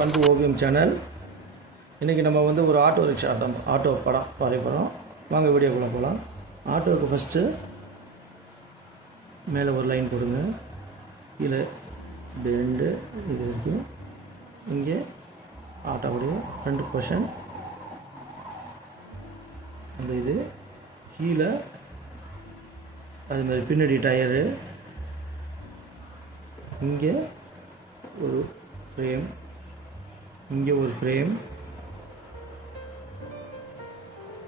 To அன்பு ஓவியம் channel. இன்றைக்கி நம்ம வந்து ஒரு ஆட்டோ ரிக்ஷா ஆட்டோ படம் வரைய போகிறோம். வாங்க வீடியோக்குள்ளே போகலாம். ஆட்டோவுக்கு ஃபஸ்ட்டு மேலே ஒரு லைன் கொடுங்க. கீழே பெண்டு இது இருக்குது. இங்கே ஆட்டோவுடைய ஃப்ரண்ட் போர்ஷன் அந்த இது கீழே அதுமாதிரி பின்னாடி டயரு, இங்கே ஒரு ஃப்ரேம், இங்கே ஒரு ஃப்ரேம்,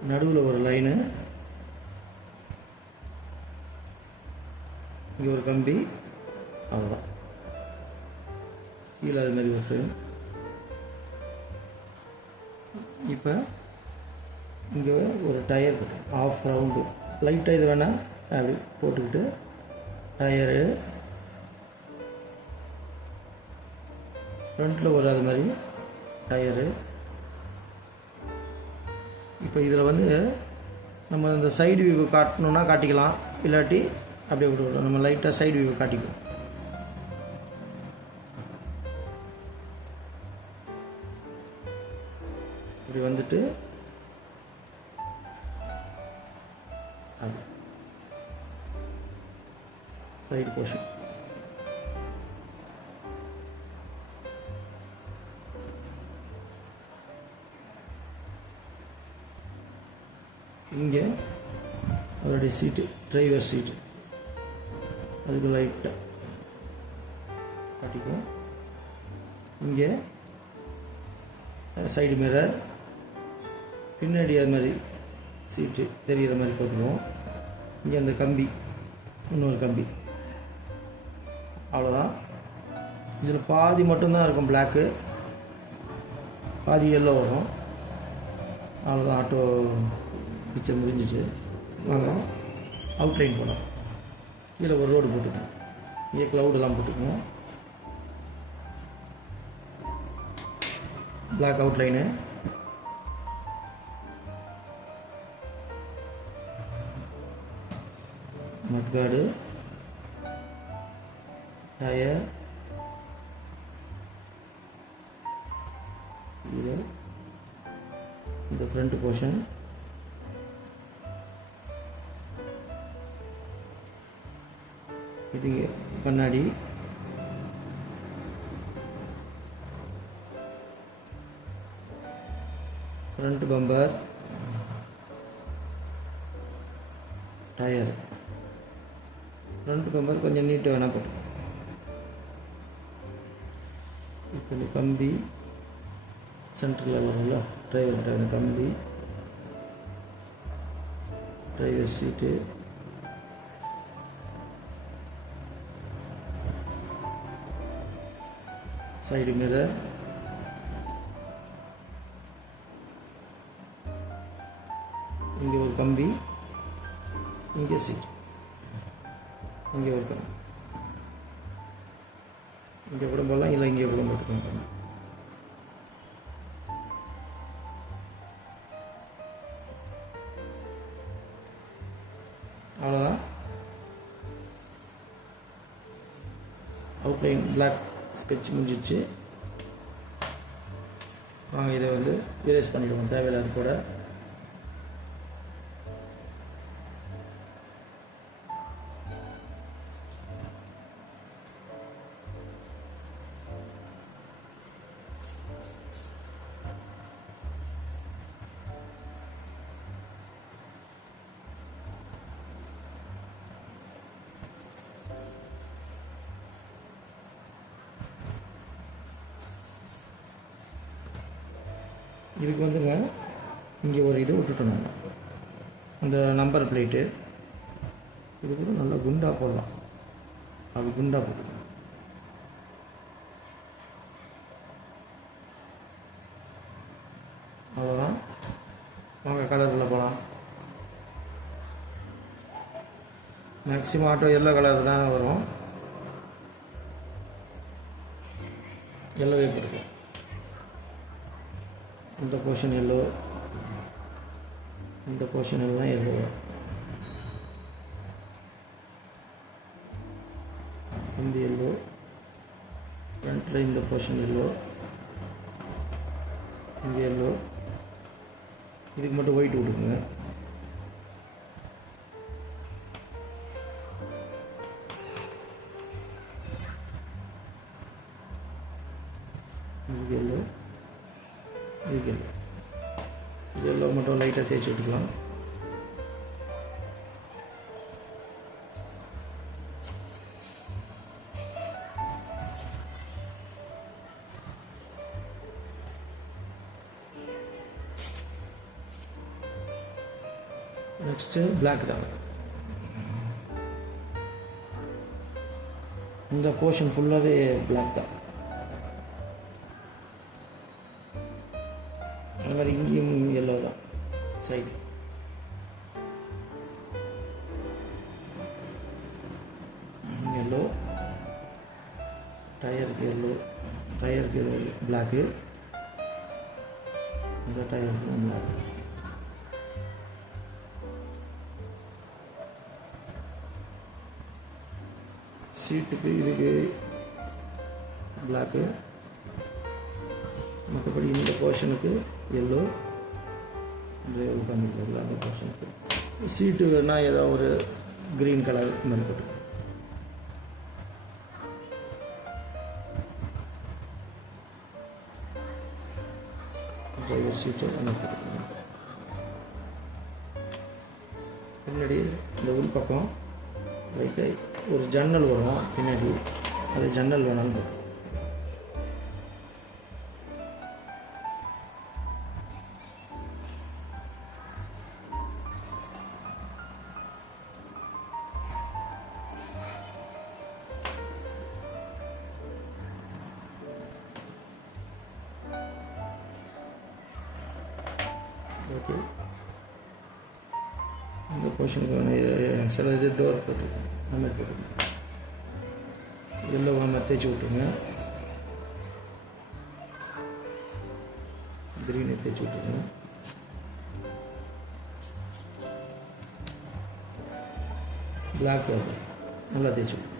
நடுவில் ஒரு லைனு, இங்கே ஒரு கம்பி, அவ்வளோதான். கீழே அது மாதிரி ஒரு ஃப்ரேம். இப்போ இங்கே ஒரு டயர் ஆஃப் ரவுண்டு லைட்டாக இது வேணால் அப்படி போட்டுக்கிட்டு டயரு ஃப்ரண்ட்டில் ஒரு அது மாதிரி டயரு. இப்போ இதில் வந்து நம்ம இந்த சைடு வியூ காட்டணுன்னா காட்டிக்கலாம், இல்லாட்டி அப்படியே விட்டுவிடலாம். நம்ம லைட்டாக சைடு வியூ காட்டிக்குவோம். இப்படி வந்துட்டு அது சைடு போர்ஷன் இங்கே அவருடைய சீட்டு, டிரைவர் சீட்டு, அதுக்கு லைட்டாக காட்டிக்குவோம். இங்கே சைடு மிரர், பின்னாடி அது மாதிரி சீட்டு தெரிகிற மாதிரி போட்டுக்குவோம். இங்கே அந்த கம்பி, இன்னொரு கம்பி, அவ்வளோதான். இதில் பாதி மட்டும்தான் இருக்கும் பிளாக்கு, பாதி எல்லோ வரும். அவ்வளோதான், ஆட்டோ பிக்சர் முடிஞ்சிச்சு. வாங்க அவுட்லைன் போனோம். கீழே ஒரு ரோடு போட்டுக்கோம், இங்கே க்ளவுடெல்லாம் போட்டுக்குவோம். பிளாக் அவுட்லைனு, மட்கார்டு, டயர், இது இந்த ஃப்ரண்ட் போர்ஷன், இது கண்ணாடி, front bumper, tyre. Front bumper கொஞ்சம் நீட்டாக வேணால் போட்டு. இப்போ இந்த கம்பி சென்டரில் வரும்ல, டிரைவர் கம்பி, டிரைவர் சீட்டு, சைடு மிரர், இங்கே ஒரு கம்பி, இங்கே சீட், இங்கே ஒரு கம்பி. இங்கே கூட போடலாம், இல்லை இங்கே கூட போட்டுக்கோங்க. அவ்வளோதான். அவுட்லைன் பிளாக் ஸ்கெட்ச் முடிஞ்சிச்சு. வாங்க இதை வந்து இரேஸ் பண்ணிவிடுவோம், தேவையில்லாத கூட. இதுக்கு வந்துங்க இங்கே ஒரு இது விட்டுட்டோம் நம்ம, அந்த நம்பர் பிளேட்டு. இது கூட நல்லா குண்டாக போடலாம், அது குண்டாக போட்டுக்கணும். அவ்வளோதான். வாங்க கலரில் போகலாம். மேக்ஸிமம் ஆட்டோ எல்லோ கலர் தான் வரும், எல்லோவே போட்டுக்கலாம். இந்த போர்ஷன் எல்லோ, இந்த போர்ஷன் எல்லாம் எல்லோ. கம்பி எல்லோ, ஃப்ரண்ட்டில் இந்த போர்ஷன் எல்லோ, இங்கே எல்லோ, இதுக்கு மட்டும் ஒயிட் விட்டுக்குங்க. இதுக்கு எல்லோ, இதுக்கு எல்லோ, இது எல்லோ மட்டும் லைட்டாக தேய்ச்சி விட்டுக்கலாம். நெக்ஸ்ட்டு பிளாக் தான். இந்த போர்ஷன் ஃபுல்லாகவே பிளாக் தான். அது மாதிரி இங்கேயும் எல்லோ தான் சைடு. எல்லோ, டயருக்கு எல்லோ, டயருக்கு பிளாக்கு, இந்த டயருக்கு பிளாக்கு. சீட்டுக்கு இதுக்கு பிளாக்கு, மற்றபடி இந்த போர்ஷனுக்கு எல்லோ, டிரைவர் உட்காந்துருக்குறதுல அந்த போர்ஷனுக்கு. சீட்டுன்னா ஏதோ ஒரு க்ரீன் கலர் மாதிரி போட்டு, டிரைவர் சீட்டு அந்த போட்டுக்கணும். பின்னாடி இந்த உள் பக்கம் லைட்டாக ஒரு ஜன்னல் வரும் பின்னாடி, அது ஜன்னல் வேணாலும் போட்டு. ஓகே, இந்த போர்ஷனுக்கு சில இது டோர் போட்டுருக்கோம், அந்த மாதிரி போட்டுருக்கோம். எல்லோ மாதிரி தேய்ச்சி விட்ருங்க, க்ரீனை தேய்ச்சி விட்ருங்க. பிளாக் நல்லா தேய்ச்சி விட்ருங்க.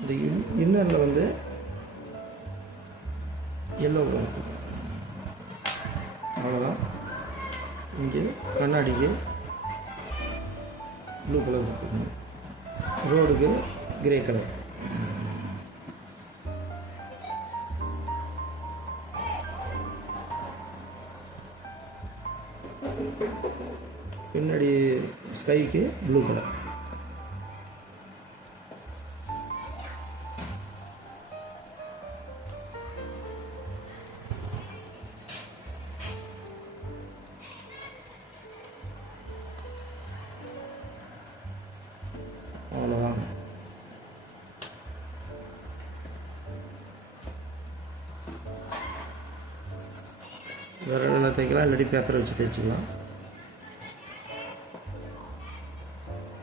இந்த இன்னரில் வந்து எல்லோ கலர், அவ்வளோதான். இங்கே கண்ணாடிக்கு ப்ளூ கலர் கொடுத்துருங்க, ரோடுக்கு கிரே கலர். பின்னாடி ஸ்கைக்கு ப்ளூ கலர். அவ்வளோதான். விரலில் தைக்கலாம், இல்லாட்டி பேப்பரை வச்சு தைச்சிக்கலாம்.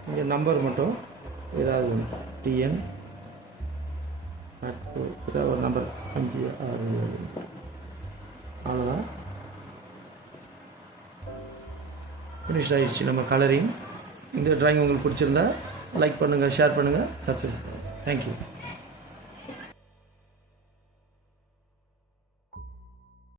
இங்கே நம்பர் மட்டும் ஏதாவது ஒன்று, டிஎன் ஏதாவது ஒரு நம்பர் 5, 6, 7, அவ்வளோதான். ஃபினிஷ் ஆகிடுச்சு நம்ம கலரிங். இந்த ட்ராயிங் உங்களுக்கு பிடிச்சிருந்தா லைக் பண்ணுங்கள், ஷேர் பண்ணுங்கள், சப்ஸ்கிரைப் பண்ணுங்கள். தேங்க்யூ.